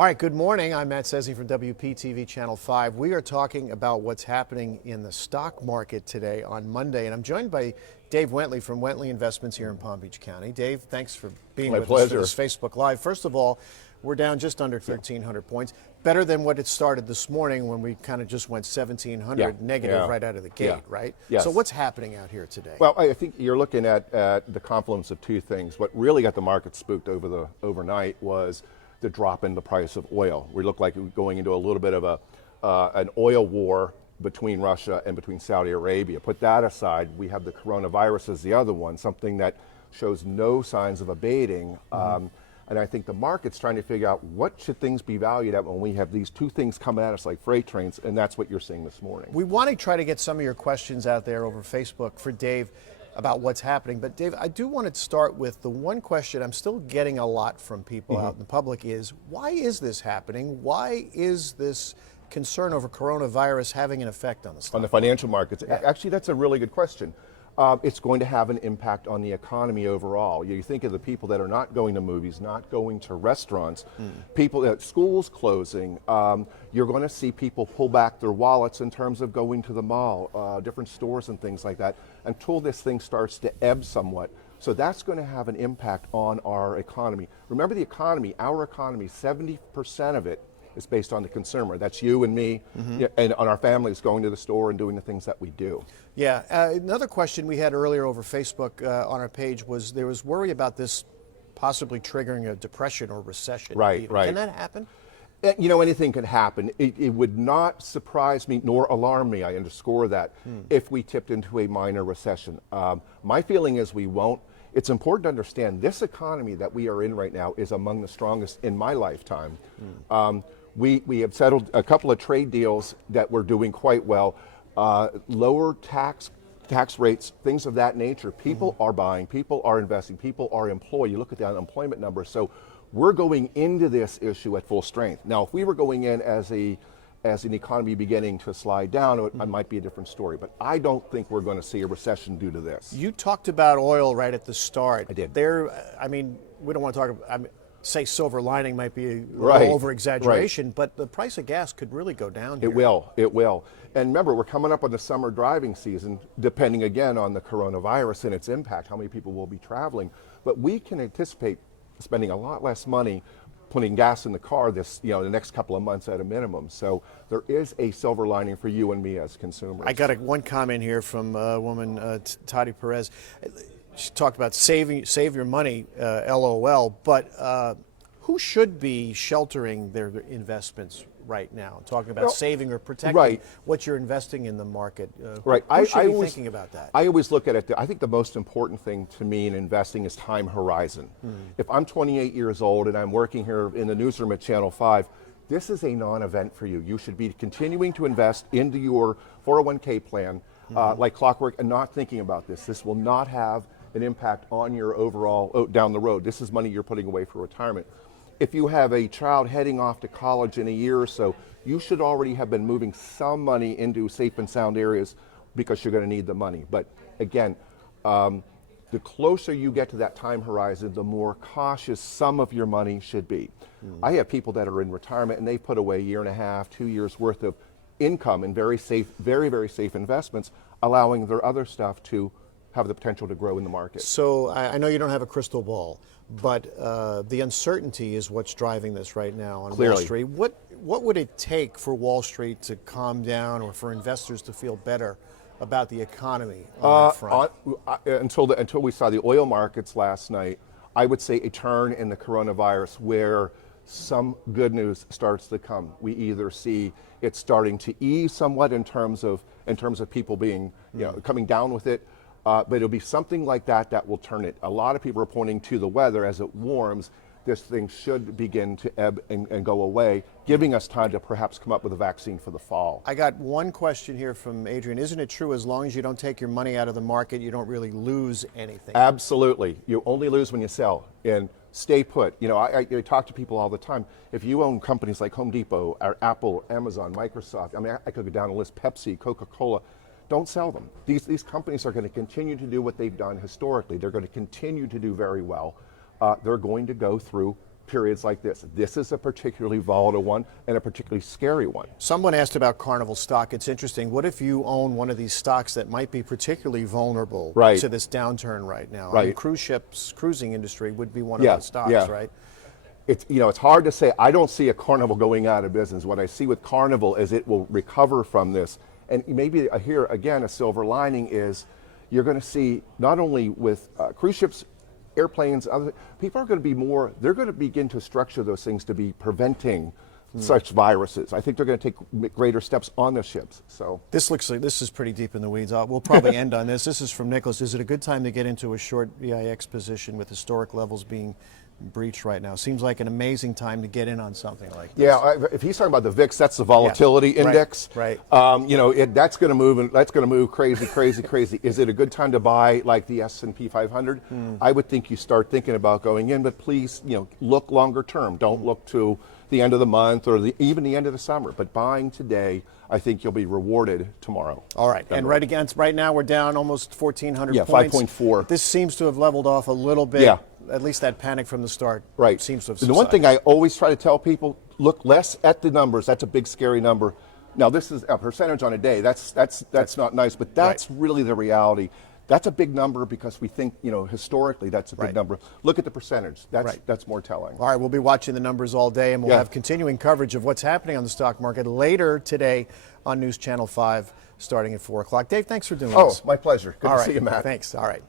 All right, good morning. I'm Matt Sezzi from WPTV Channel 5. We are talking about what's happening in the stock market today on Monday, and I'm joined by Dave Wentley from Wentley Investments here in Palm Beach County. Dave, thanks for being with us for this Facebook Live. First of all, we're down just under 1,300 points, better than what it started this morning when we kind of just went 1,700 negative right out of the gate, right? Yes. So what's happening out here today? Well, I think you're looking at the confluence of two things. What really got the market spooked overnight was the drop in the price of oil. We look like we're going into a little bit of an oil war between Russia and between Saudi Arabia. Put that aside, we have the coronavirus as the other one, something that shows no signs of abating. And I think the market's trying to figure out what should things be valued at when we have these two things coming at us like freight trains, and that's what you're seeing this morning. We want to try to get some of your questions out there over Facebook for Dave about what's happening. But Dave, I do want to start with the one question I'm still getting a lot from people out in the public is, why is this happening? Why is this concern over coronavirus having an effect on the stock on the financial markets? Actually, that's a really good question. It's going to have an impact on the economy overall. You think of the people that are not going to movies, not going to restaurants, people at schools closing. You're going to see people pull back their wallets in terms of going to the mall, different stores and things like that, until this thing starts to ebb somewhat. So that's going to have an impact on our economy. Remember the economy, our economy, 70% of it is based on the consumer. That's you and me, and on our families going to the store and doing the things that we do. Yeah, another question we had earlier over Facebook on our page was there was worry about this possibly triggering a depression or recession. Right. Can that happen? You know, anything could happen. It would not surprise me nor alarm me, I underscore that, if we tipped into a minor recession. My feeling is we won't. It's important to understand this economy that we are in right now is among the strongest in my lifetime. We have settled a couple of trade deals that we're doing quite well. Lower tax rates, things of that nature. People are buying, people are investing, people are employed. You look at the unemployment numbers. So we're going into this issue at full strength. Now, if we were going in as an economy beginning to slide down, it might be a different story. But I don't think we're going to see a recession due to this. You talked about oil right at the start. I did. I mean, we don't want to talk say silver lining might be a little over exaggeration, but the price of gas could really go down here. It will. And remember, we're coming up on the summer driving season, depending again on the coronavirus and its impact, how many people will be traveling. But we can anticipate spending a lot less money putting gas in the car the next couple of months at a minimum. So there is a silver lining for you and me as consumers. I got one comment here from a woman, Tati Perez. She talked about save your money, LOL, but who should be sheltering their investments right now? Talking about saving or protecting what you're investing in the market. Who should be thinking about that? I always look at it, I think the most important thing to me in investing is time horizon. If I'm 28 years old and I'm working here in the newsroom at Channel 5, this is a non-event for you. You should be continuing to invest into your 401k plan like clockwork and not thinking about this. This will not have an impact on your overall down the road. This is money you're putting away for retirement. If you have a child heading off to college in a year or so, you should already have been moving some money into safe and sound areas because you're going to need the money. But again, the closer you get to that time horizon, the more cautious some of your money should be. I have people that are in retirement and they've put away a year and a half, 2 years worth of income in very safe, very safe investments, allowing their other stuff to have the potential to grow in the market. So I know you don't have a crystal ball, but the uncertainty is what's driving this right now on Wall Street. What would it take for Wall Street to calm down or for investors to feel better about the economy on that front? Until we saw the oil markets last night, I would say a turn in the coronavirus where some good news starts to come. We either see it starting to ease somewhat in terms of people being coming down with it. But it'll be something like that will turn it. A lot of people are pointing to the weather as it warms. This thing should begin to ebb and go away, giving us time to perhaps come up with a vaccine for the fall. I got one question here from Adrian. Isn't it true as long as you don't take your money out of the market, you don't really lose anything? Absolutely. You only lose when you sell. And stay put. I talk to people all the time. If you own companies like Home Depot, or Apple, Amazon, Microsoft, I could go down a list, Pepsi, Coca-Cola, don't sell them. These companies are going to continue to do what they've done historically. They're going to continue to do very well. They're going to go through periods like this. This is a particularly volatile one and a particularly scary one. Someone asked about Carnival stock. It's interesting. What if you own one of these stocks that might be particularly vulnerable to this downturn right now? I mean, cruise ships, cruising industry would be one of those stocks, right? It's, it's hard to say. I don't see a Carnival going out of business. What I see with Carnival is it will recover from this. And maybe here, again, a silver lining is you're going to see not only with cruise ships, airplanes, other people are going to be they're going to begin to structure those things to be preventing such viruses. I think they're going to take greater steps on the ships. So this looks like this is pretty deep in the weeds. We'll probably end on this. This is from Nicholas. Is it a good time to get into a short VIX position with historic levels being breached right now? Seems like an amazing time to get in on something like this. Yeah, if he's talking about the VIX, that's the volatility index. Right. That's going to move, and that's going to move crazy, crazy, crazy. Is it a good time to buy like the S&P 500? I would think you start thinking about going in, but please, look longer term. Don't look to the end of the month or even the end of the summer. But buying today, I think you'll be rewarded tomorrow. All right, and right now we're down almost 1,400 points. points. 5.4. This seems to have leveled off a little bit. Yeah. At least that panic from the start seems to have subsided. The one thing I always try to tell people, look less at the numbers. That's a big, scary number. Now, this is a percentage on a day. That's not nice, but that's really the reality. That's a big number because we think, historically that's a big number. Look at the percentage. That's more telling. All right, we'll be watching the numbers all day, and we'll have continuing coverage of what's happening on the stock market later today on News Channel 5 starting at 4 o'clock. Dave, thanks for doing this. Oh, my pleasure. Good to see you, Matt. Thanks. All right.